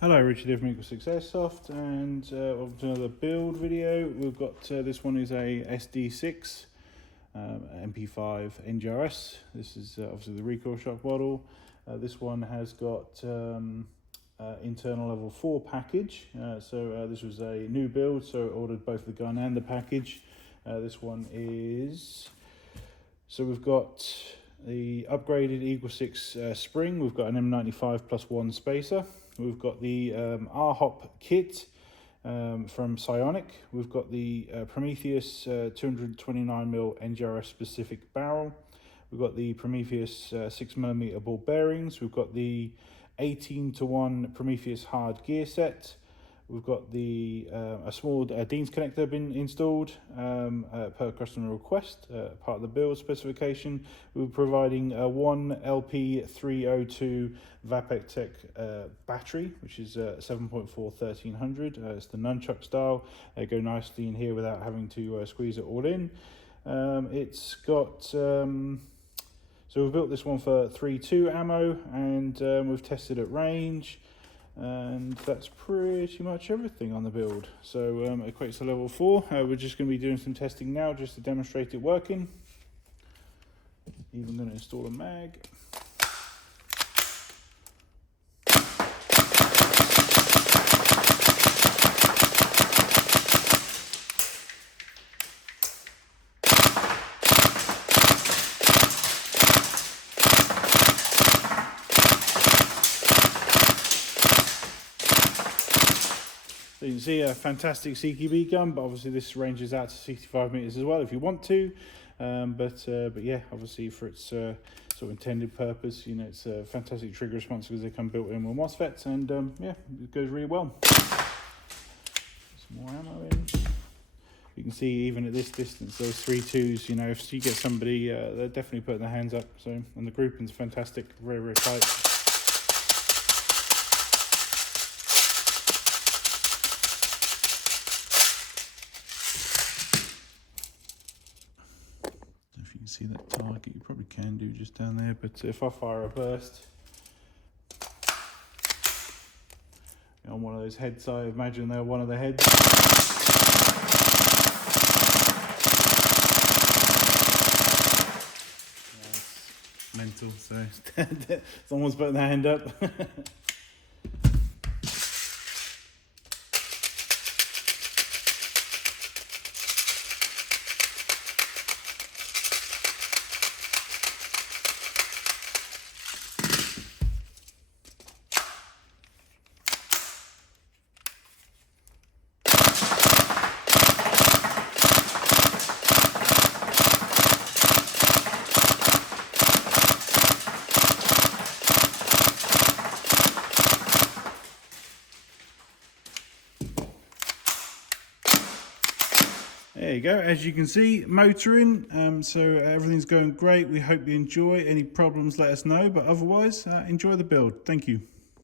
Hello, Richard here from EagleSix Airsoft, and on to another build video. We've got this one is a SD6 MP5 NGRS. This is obviously the recoil shock model. This one has got internal level 4 package. This was a new build, so I ordered both the gun and the package. This one is, so we've got the upgraded EagleSix spring. We've got an M95 plus 1 spacer. We've got the R-Hop kit from Psionic. We've got the Prometheus 229mm NGRS specific barrel. We've got the Prometheus 6mm ball bearings. We've got the 18:1 Prometheus hard gear set. We've got the a small Dean's connector been installed per customer request, part of the build specification. We're providing a 1 LP302 Vapec battery, which is 7.4 1300. It's the nunchuck style. They go nicely in here without having to squeeze it all in. It's got so we've built this one for 3.2 ammo, and we've tested at range. And that's pretty much everything on the build. So it equates to level 4. We're just going to be doing some testing now just to demonstrate it working. Even going to install a mag. So you can see a fantastic CQB gun, but obviously this ranges out to 65 meters as well if you want to. But yeah, obviously for its sort of intended purpose, you know, it's a fantastic trigger response because they come built in with Mosfets, and yeah, it goes really well. Some more ammo in. You can see even at this distance, those 3.2s, you know, if you get somebody, they're definitely putting their hands up. So, and the grouping's fantastic, very, very tight. See that target, you probably can do just down there, but if I fire a burst on one of those heads, I imagine they're one of the heads. Yeah, it's mental, so someone's putting their hand up. There you go, as you can see, motoring, so everything's going great. We hope you enjoy. Any problems, let us know, but otherwise, enjoy the build. Thank you.